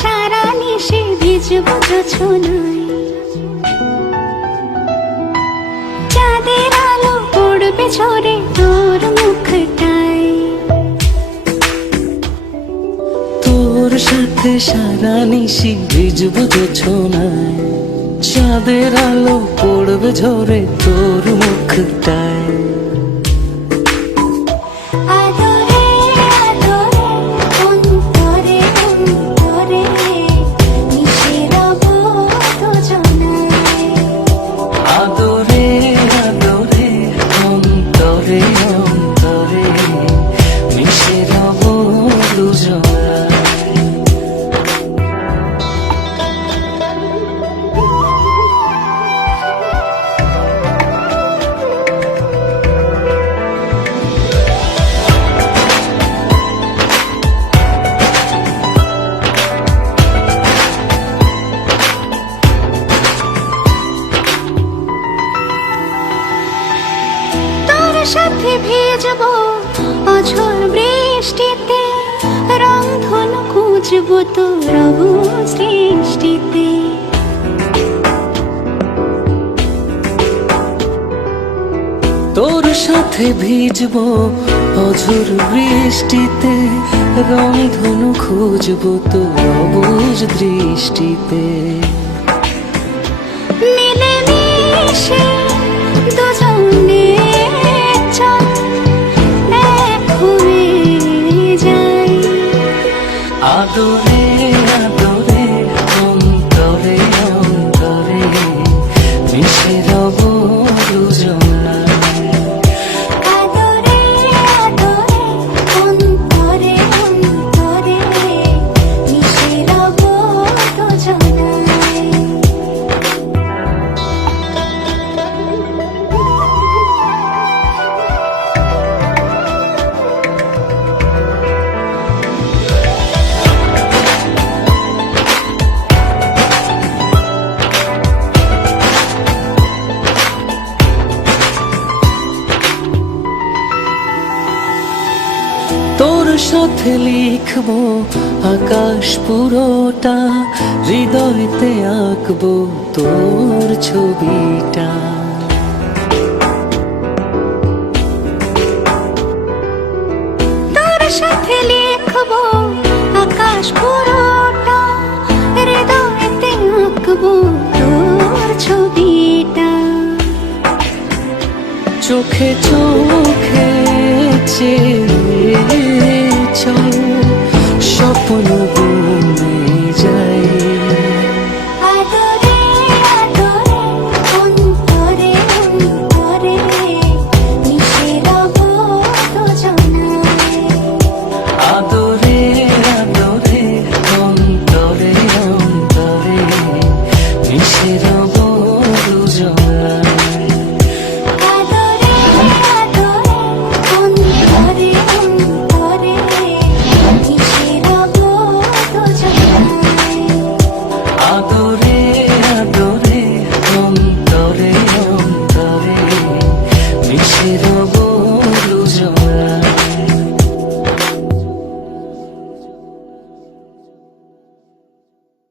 সারা নিশে ভিজব জোছনায়, চাঁদের আলো পড়বে ঝরে তোর মুখটায়। তোর সাথে সারা নিশি ভিজব জোছনায়, চাঁদের আলো পড়বে ঝরে তোর মুখটায়। সাথে ভিজব অঝোর বৃষ্টিতে, রংধনু খুঁজব তোর সৃষ্টিতে। তোর সাথে ভিজব অঝোর বৃষ্টিতে, রংধনু খুঁজব তোর অবুঝ দৃষ্টিতে। মিলে মিশে দুজনে আদরে আদরে অন্তরে অন্তরে মিশে রব দুজনায়। আদরে আদরে অন্তরে অন্তরে মিশে রব দুজনায়। তোর সাথে লিখব আকাশ পুরোটা, হৃদয়তে আঁকব তোর ছবিটা। তোর সাথে লিখব আকাশ পুরোটা, হৃদয়তে আঁকব তোর ছবিটা। চোখে চোখে চেয়ে চল স্বপ্ন বনে যাই। আদরে আদরে অন্তরে অন্তরে মিশে রব দুজনায়। আদরে আদরে অন্তরে অন্তরে মিশে রব দুজনায়। আদরে আদরে অন্তরে আদরে আদরে